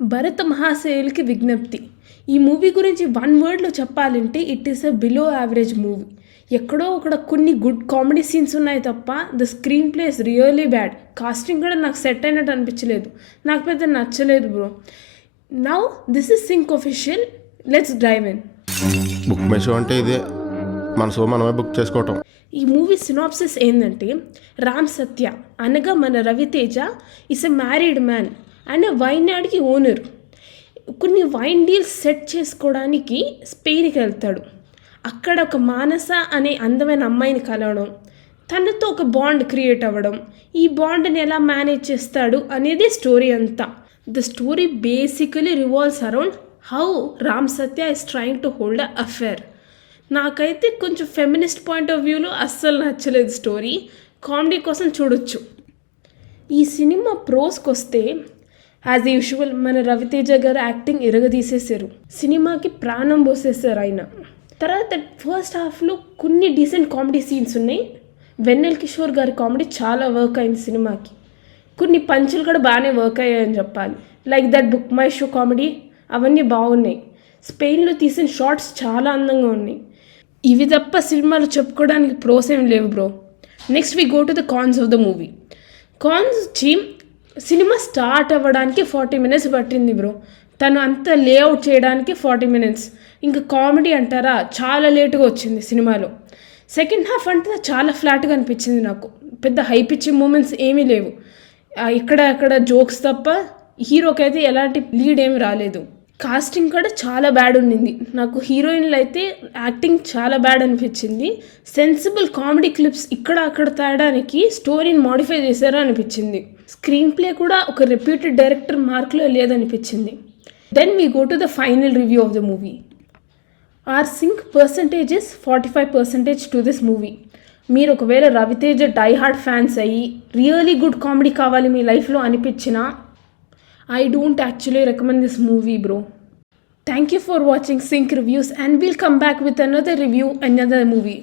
భరత మహాశయులకి విజ్ఞప్తి. ఈ మూవీ గురించి వన్ వర్డ్లో చెప్పాలంటే it is a below average movie. ఎక్కడో అక్కడ కొన్ని గుడ్ కామెడీ సీన్స్ ఉన్నాయి తప్ప the screen play is really bad. Casting కూడా నాకు సెట్ అయినట్టు అనిపించలేదు, నాకు పెద్ద నచ్చలేదు bro. Now this is sync official, let's drive in. Book my show అంటే ఇదే, మన షో మనమే బుక్ చేసుకోవటం. ఈ మూవీ సినాప్సిస్ ఏంటంటే, రామ్ సత్య అనగా మన Ravi Teja is a married man and wine యార్డ్కి ఓనర్. కొన్ని వైన్ డీల్స్ సెట్ చేసుకోవడానికి స్పెయిన్కి వెళ్తాడు. అక్కడ ఒక మానస అనే అందమైన అమ్మాయిని కలవడం, తనతో ఒక బాండ్ క్రియేట్ అవ్వడం, ఈ బాండ్ని ఎలా మేనేజ్ చేస్తాడు అనేది స్టోరీ అంతా. The story basically revolves around how Ram Satya is trying to hold a affair. నాకైతే కొంచెం ఫెమినిస్ట్ పాయింట్ ఆఫ్ వ్యూలో అస్సలు నచ్చలేదు స్టోరీ. కామెడీ కోసం చూడొచ్చు. ఈ సినిమా ప్రోస్కి వస్తే యాజ్ యూజువల్ మన రవితేజ గారు యాక్టింగ్ ఇరగదీసేసారు, సినిమాకి ప్రాణం పోసేసారు ఆయన. తర్వాత ఫస్ట్ హాఫ్లో కొన్ని డీసెంట్ కామెడీ సీన్స్ ఉన్నాయి. వెన్నెల్ కిషోర్ గారి కామెడీ చాలా వర్క్ అయింది సినిమాకి. కొన్ని పంచులు కూడా బాగానే వర్క్ అయ్యాయని చెప్పాలి. Like that book my show comedy, అవన్నీ బాగున్నాయి. స్పెయిన్లో తీసిన షార్ట్స్ చాలా అందంగా ఉన్నాయి. ఇవి తప్ప సినిమాలో చెప్పుకోవడానికి ప్రోస్ ఏం లేవు bro. Next we go to the cons of the movie. Cons వచ్చి సినిమా స్టార్ట్ అవ్వడానికి 40 minutes పట్టింది బ్రో. తను అంత లేఅవుట్ చేయడానికి 40 minutes. ఇంకా కామెడీ అంటారా, చాలా లేటుగా వచ్చింది సినిమాలో. సెకండ్ హాఫ్ అంటే చాలా ఫ్లాట్గా అనిపించింది నాకు. పెద్ద హైప్ ఇచ్చే మూమెంట్స్ ఏమీ లేవు. ఇక్కడ అక్కడ జోక్స్ తప్ప హీరోకి అయితే ఎలాంటి లీడ్ ఏమి రాలేదు. కాస్టింగ్ కూడా చాలా బ్యాడ్ ఉండింది. నాకు హీరోయిన్లు అయితే యాక్టింగ్ చాలా బ్యాడ్ అనిపించింది. సెన్సిబుల్ కామెడీ క్లిప్స్ ఇక్కడ అక్కడ తేడానికి స్టోరీని మాడిఫై చేశారో అనిపించింది. స్క్రీన్ ప్లే కూడా ఒక రెప్యూటెడ్ డైరెక్టర్ మార్క్లో లేదనిపించింది. Then we go to the final review of the movie. Our sync percentage is 45% to this movie. మీరు ఒకవేళ రవితేజ డై హార్డ్ ఫ్యాన్స్ అయ్యి రియలీ గుడ్ కామెడీ కావాలి మీ లైఫ్లో అనిపించినా, I don't actually recommend this movie, bro. Thank you for watching Sync Reviews, and we'll come back with another review, another movie.